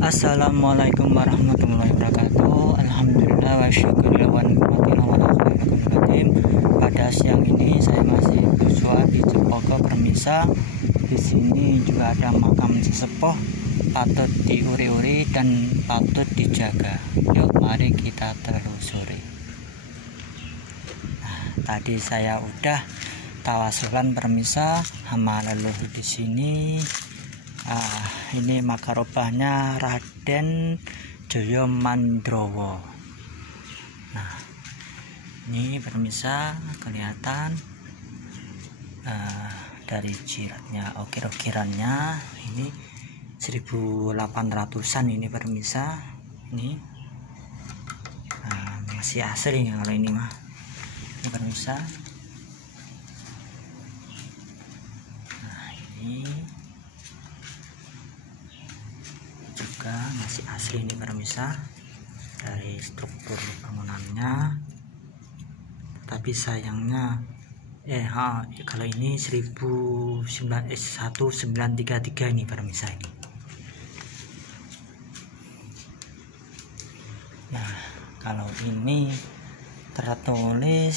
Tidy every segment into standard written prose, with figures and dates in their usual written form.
Assalamualaikum warahmatullahi wabarakatuh. Alhamdulillah wa syukurlah wa nikmatillah wa alamin. Pada siang ini saya masih bersua di Jepogo Permisa. Di sini juga ada makam sesepuh, patut diuri-uri dan patut dijaga. Yuk mari kita telusuri. Nah, tadi saya udah tawasulan permisa sama leluhur di sini. Ini makarobahnya Raden Joyo Mandrowo. Nah, ini permisa kelihatan dari jiratnya, ukir-ukirannya ini 1800-an ini permisa. Ini masih asli ya kalau ini mah. Ini permisa. Nah, ini juga masih asli ini permisa dari struktur bangunannya, tapi sayangnya kalau ini 1933 ini permisa ini. Nah, kalau ini tertulis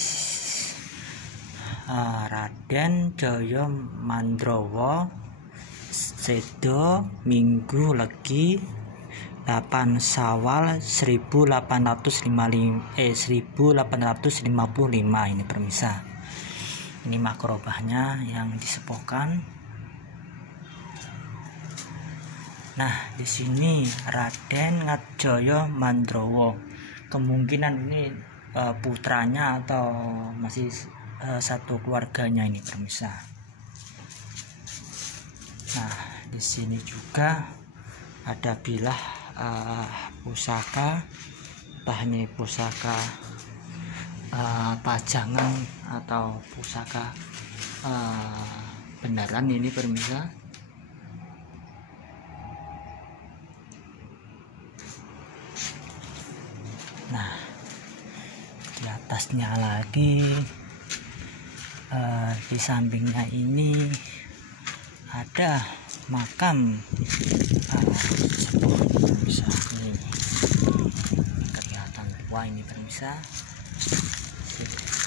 Raden Joyo Mandrowo Sedo Minggu Legi 8 Syawal 1855 ini permisa. Ini makrobahnya yang disepuhkan. Nah, di sini Raden Joyo Mandrowo. Kemungkinan ini putranya atau masih satu keluarganya ini permisa. Nah, di sini juga ada bilah pusaka, entah ini pusaka pajangan atau pusaka beneran ini permisa. Nah, di atasnya lagi di sampingnya ini ada makam sepuh permisa. Ini kelihatan tua ini permisa,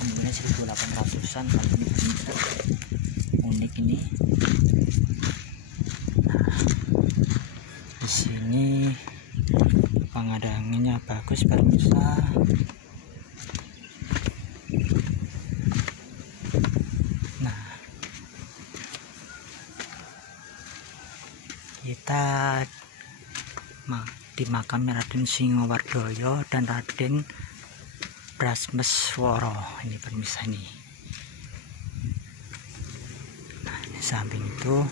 kemudian 1800-an kalau ini permisa, unik ini. Nah, di sini pengadangannya bagus permisa. Kita di makam Raden Singowardoyo dan Raden Brahmeswara ini permisa ini. Nah, di samping itu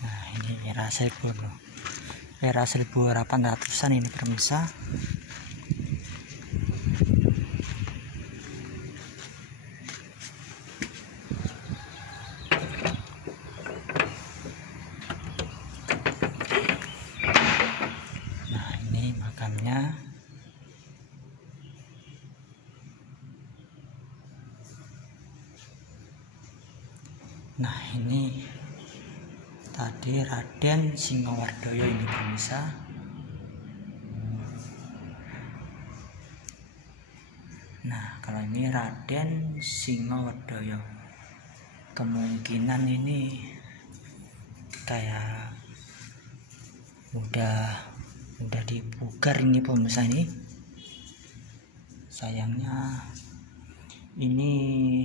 nah, ini era 1800-an ini permisa. Makamnya. Nah, ini tadi Raden Singowardoyo ini permisa. Nah, kalau ini Raden Singowardoyo, kemungkinan ini kayak udah dipugar ini pemirsa ini. Sayangnya ini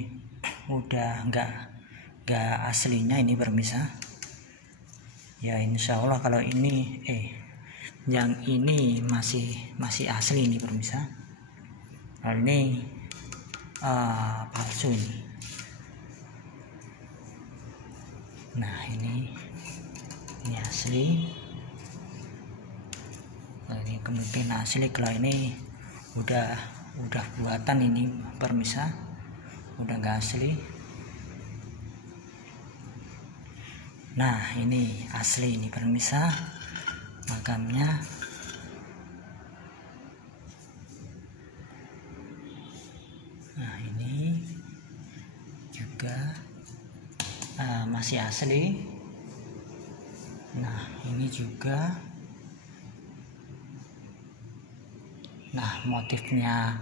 udah nggak aslinya ini pemirsa. Ya insya Allah kalau ini yang ini masih asli ini pemirsa. Kalau ini palsu ini. Nah, ini asli. Nah, ini kemungkinan asli. Kalau ini udah buatan ini permisa, udah nggak asli. Nah, ini asli ini permisa makamnya. Nah, ini juga masih asli. Nah ini juga, nah motifnya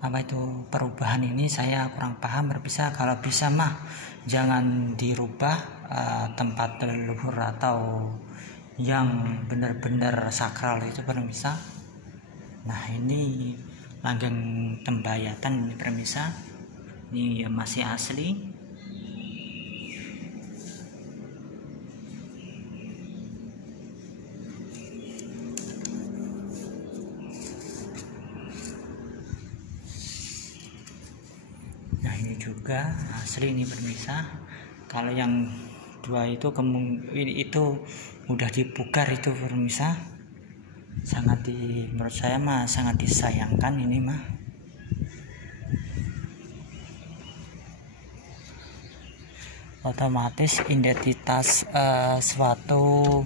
apa itu perubahan ini saya kurang paham berpisah. Kalau bisa mah jangan dirubah tempat leluhur atau yang benar-benar sakral itu permisa. Nah ini langgeng tembayatan ini permisa, ini masih asli. Nah ini juga asli ini permisa. Kalau yang dua itu udah dipugar itu permisa. Menurut saya mah sangat disayangkan ini mah. Otomatis identitas suatu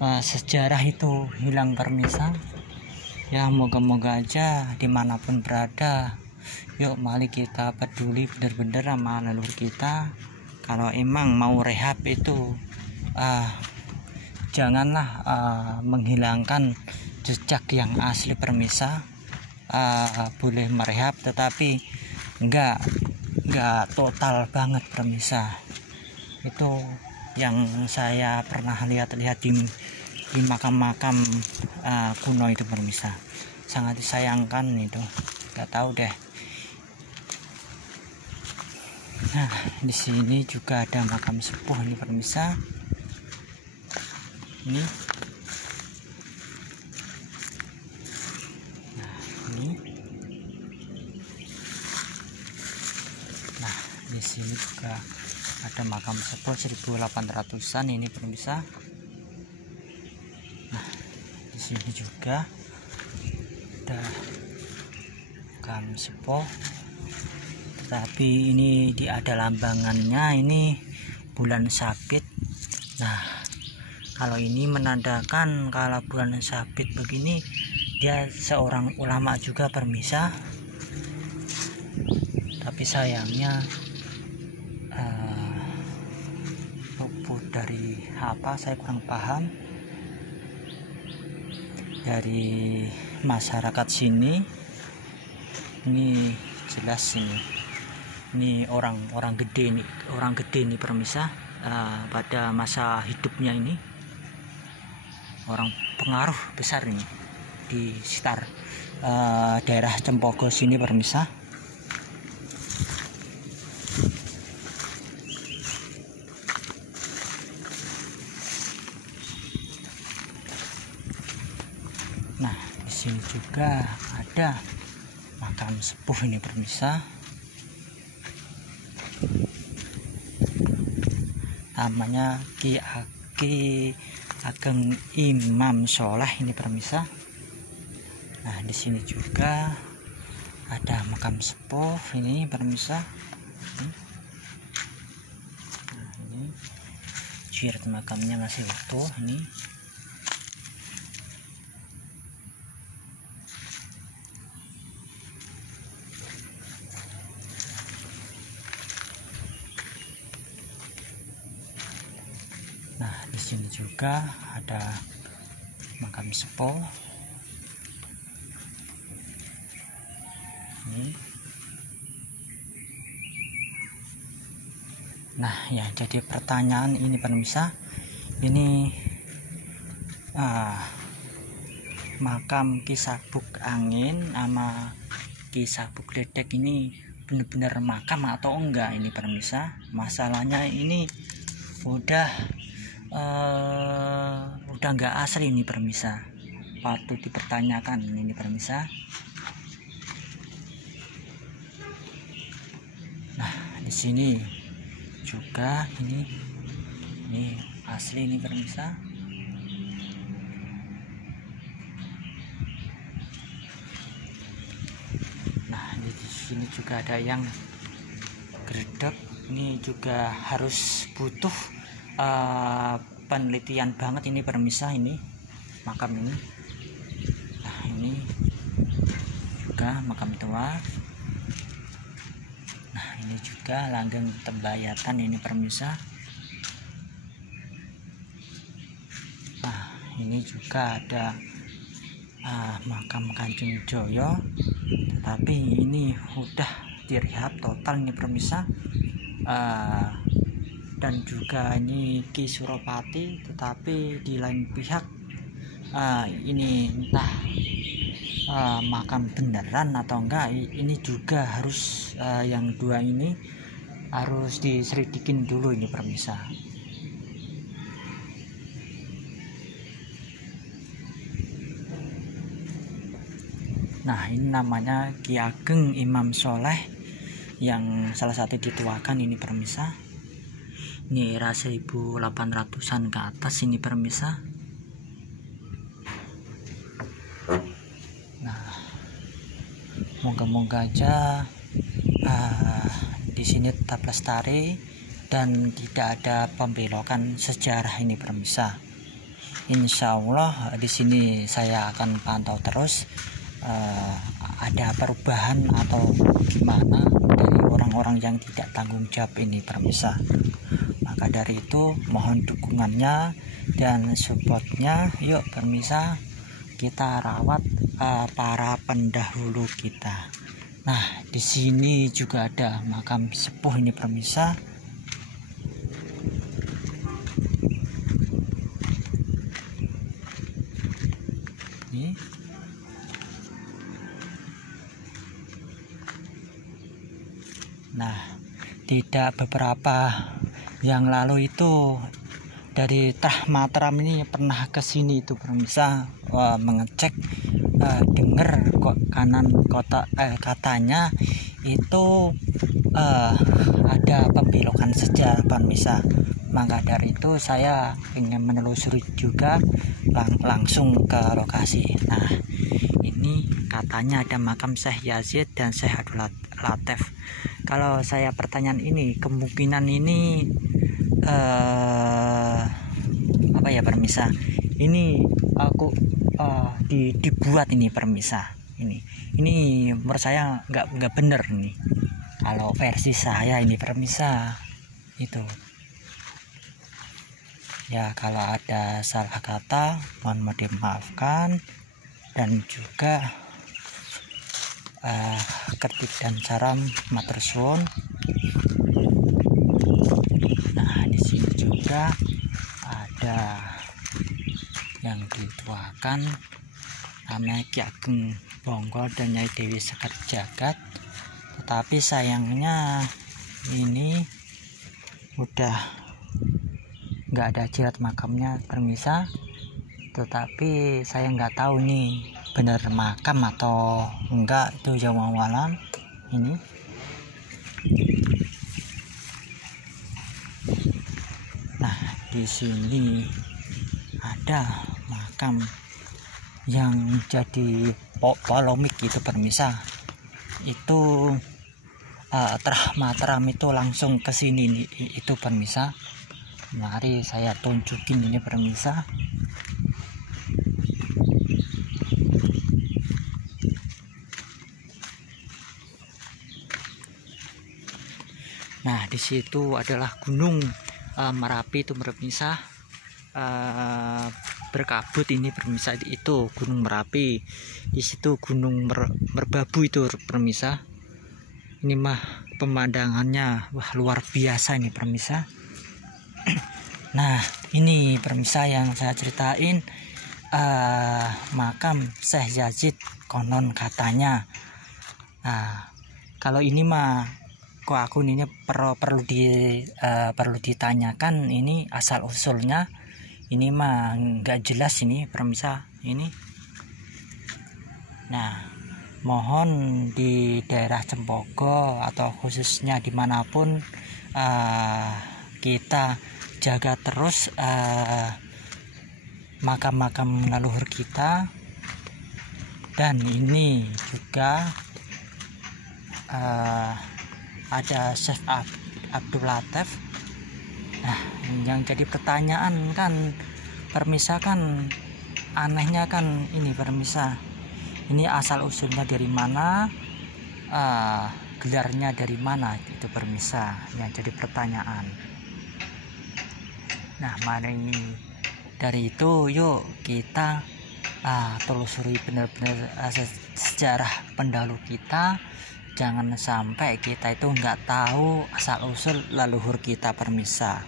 sejarah itu hilang permisa. Ya moga-moga aja dimanapun berada, yuk mari kita peduli bener-bener sama leluhur kita. Kalau emang mau rehab itu janganlah menghilangkan jejak yang asli permisa. Boleh merehab tetapi enggak total banget permisa. Itu yang saya pernah lihat di makam-makam kuno itu permisa. Sangat disayangkan itu. Nggak tahu deh. Nah di sini juga ada makam sepuh ini permisa. Ini. Nah ini. Nah di sini juga ada makam sepuh 1800-an ini permisa. Nah di sini juga ada makam sepuh, tapi ini ada lambangannya, ini bulan sabit. Nah kalau ini menandakan kalau bulan sabit begini dia seorang ulama juga permisa. Tapi sayangnya luput dari apa, saya kurang paham. Dari masyarakat sini ini jelas ini orang gede ini permisa. Pada masa hidupnya ini orang pengaruh besar ini di sekitar daerah Cempogo sini permisa. Nah di sini juga ada makam sepuh ini permisa. Namanya Ki Ageng Imam Soleh ini permisa. Nah di sini juga ada makam sepuh ini permisa. Nah, ini jirat makamnya masih utuh ini. Nah di sini juga ada makam sepuh ini. Nah ya jadi pertanyaan ini permisa, ini makam Ki Sabuk Angin sama Ki Sabuk Gledek ini benar-benar makam atau enggak ini permisa. Masalahnya ini udah nggak asli ini permisa, patut dipertanyakan ini permisa. Nah di sini juga ini asli ini permisa. Nah di sini juga ada yang gredek, ini juga harus butuh penelitian banget ini permisa, ini makam ini. Nah ini juga makam tua. ini juga langgeng Tembayatan ini permisa. Nah, ini juga ada makam Kanjeng Joyo, tetapi ini udah direhab total ini permisa. Dan juga ini Ki Suropati, tetapi di lain pihak ini entah makam beneran atau enggak. Ini juga harus yang dua ini harus diselidikin dulu ini permisa. Nah, ini namanya Ki Ageng Imam Soleh yang salah satu dituakan ini permisa. Ini era 1800-an ke atas ini permisa. Nah, moga-moga aja di sini tetap lestari dan tidak ada pembelokan sejarah ini permisa. Insya Allah di sini saya akan pantau terus ada perubahan atau gimana dari orang-orang yang tidak tanggung jawab ini permisa. Maka dari itu mohon dukungannya dan supportnya. Yuk permisa, kita rawat para pendahulu kita. Nah, di sini juga ada makam sepuh ini permisa. Ini. Nah, tidak beberapa yang lalu itu dari Trah Mataram ini pernah ke sini itu permisa, mengecek, dengar kok kanan kota katanya itu ada pembelokan sejarah permisa. Maka dari itu saya ingin menelusuri juga langsung ke lokasi. Nah, ini katanya ada makam Syekh Yazid dan Syekh Abdul Latif. Kalau saya pertanyaan ini, kemungkinan ini apa ya permisa? Ini aku dibuat ini permisa. Ini menurut saya nggak bener nih. Kalau versi saya ini permisa itu. Ya, kalau ada salah kata mohon dimaafkan, dan juga ketik dan salam matur suwun. Nah, di sini juga ada yang dituakan namanya Ki Ageng Bonggol dan Nyai Dewi Sekar Jagat, tetapi sayangnya ini udah nggak ada jirat makamnya permisa. Tetapi saya nggak tahu nih benar makam atau enggak, itu jauh alam. Ini nah, di sini ada makam yang jadi polemik itu permisa. Itu Trah Mataram itu langsung ke sini itu permisa. Mari saya tunjukin ini permisa. Nah, di situ adalah Gunung Merapi itu permisa, berkabut ini permisa. Itu Gunung Merapi, di situ Gunung Merbabu itu permisa. Ini mah pemandangannya wah luar biasa ini permisa. Nah, ini permisa yang saya ceritain, makam Syekh Yazid konon katanya. Nah, kalau ini mah kok aku ini perlu ditanyakan ini asal usulnya. Ini mah nggak jelas ini permisa ini. Nah, mohon di daerah Cempogo atau khususnya dimanapun kita jaga terus makam-makam leluhur kita. Dan ini juga ada Syekh Abdul Latif. Nah, yang jadi pertanyaan kan permisa, kan anehnya kan ini permisa, ini asal usulnya dari mana? gelarnya dari mana itu permisa yang jadi pertanyaan. Nah, mari dari itu yuk kita telusuri benar-benar sejarah pendahulu kita. Jangan sampai kita itu nggak tahu asal usul leluhur kita permisa.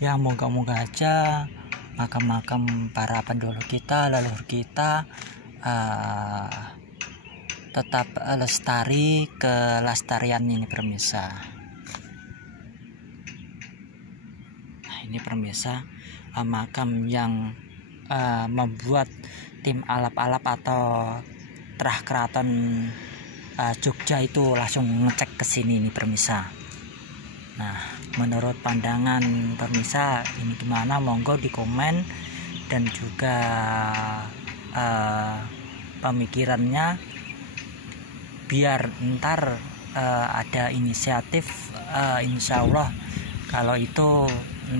Ya, moga-moga aja makam-makam para pendahulu kita, leluhur kita tetap lestari kelestarian ini permisa. Nah, ini permisa makam yang membuat tim alap-alap atau Trah Keraton Jogja itu langsung ngecek ke sini nih permisa. Nah, menurut pandangan permisa ini gimana? Monggo di komen, dan juga pemikirannya, biar ntar ada inisiatif. Insya Allah kalau itu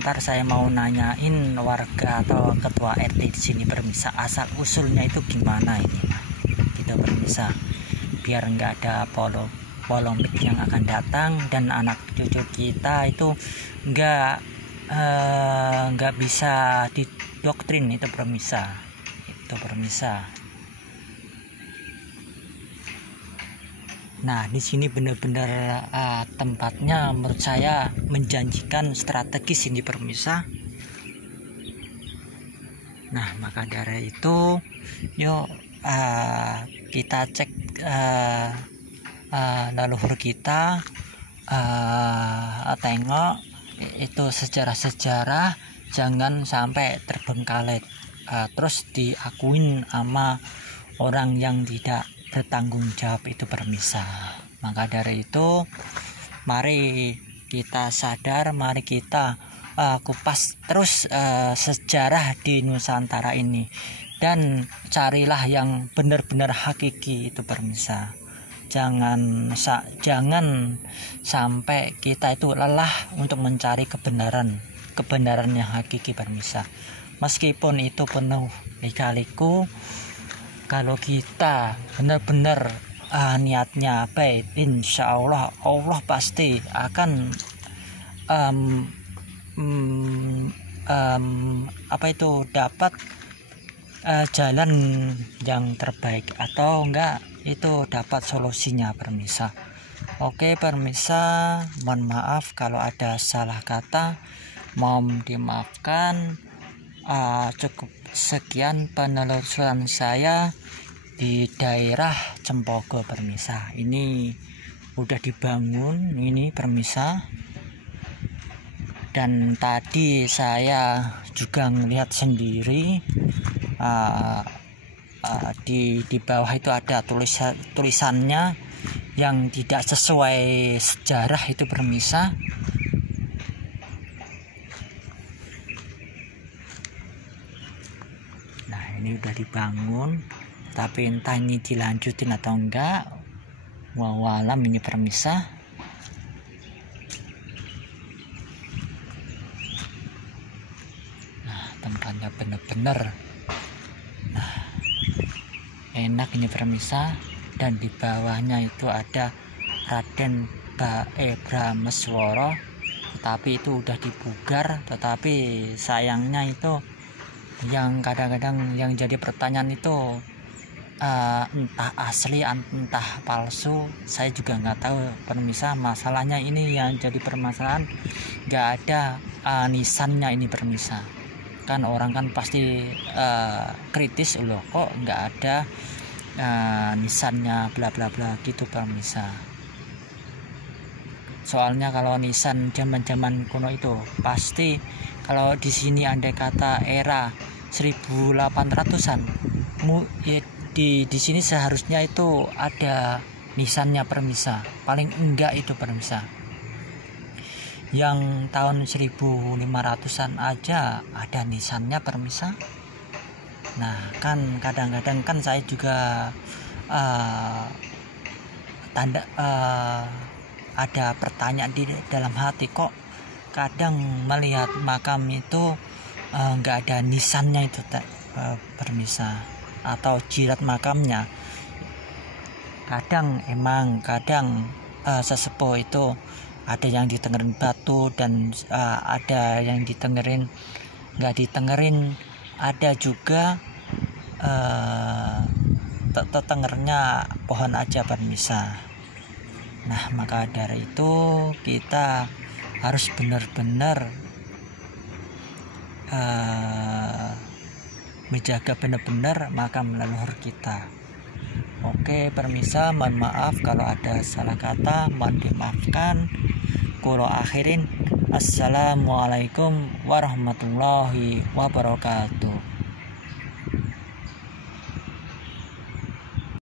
ntar saya mau nanyain warga atau ketua RT di sini permisa, asal usulnya itu gimana ini kita permisa, biar nggak ada polemik yang akan datang dan anak cucu kita itu nggak bisa didoktrin itu permisa. Nah, di sini benar-benar tempatnya menurut saya menjanjikan, strategis ini permisa. Nah, maka dari itu yuk kita cek leluhur kita, tengok itu sejarah-sejarah, jangan sampai terbengkalai terus diakuin sama orang yang tidak bertanggung jawab itu permisa. Maka dari itu mari kita sadar, mari kita kupas terus sejarah di Nusantara ini, dan carilah yang benar-benar hakiki itu permisa. Jangan sampai kita itu lelah untuk mencari kebenaran yang hakiki permisa. Meskipun itu penuh lika-liku, kalau kita benar-benar niatnya baik, insya Allah pasti akan dapat jalan yang terbaik, atau enggak itu dapat solusinya permisa. Oke permisa, mohon maaf kalau ada salah kata, mohon dimaafkan. Cukup sekian penelusuran saya di daerah Cempogo permisa. Ini udah dibangun ini permisa, dan tadi saya juga ngelihat sendiri di bawah itu ada tulisannya yang tidak sesuai sejarah itu permisa. Nah, ini udah dibangun, tapi entah ini dilanjutin atau enggak, wawalam ini permisa. Nah, tempatnya bener-bener enak ini permisa, dan di bawahnya itu ada Raden Brameswara, tetapi itu udah dibugar. Tetapi sayangnya itu yang kadang-kadang yang jadi pertanyaan itu entah asli entah palsu, saya juga nggak tahu permisa. Masalahnya ini yang jadi permasalahan, nggak ada nisannya ini permisa. Kan orang kan pasti kritis, loh kok nggak ada nisannya bla bla bla gitu permisa. Soalnya kalau nisan zaman kuno itu pasti, kalau di sini andai kata era 1800-an di sini seharusnya itu ada nisannya permisa, paling enggak itu permisa. Yang tahun 1500-an aja ada nisannya permisa. Nah, kan kadang-kadang kan saya juga ada pertanyaan di dalam hati, kok kadang melihat makam itu nggak ada nisannya itu permisa. atau jirat makamnya. Kadang sesepuh itu ada yang ditengerin batu dan ada yang ditengerin nggak ditengerin, ada juga tengernya pohon aja permisa. Nah, maka dari itu kita harus benar-benar menjaga benar-benar makam leluhur kita. Oke permisa, mohon maaf kalau ada salah kata, mohon dimaafkan. Kulo akhirin, assalamualaikum warahmatullahi wabarakatuh.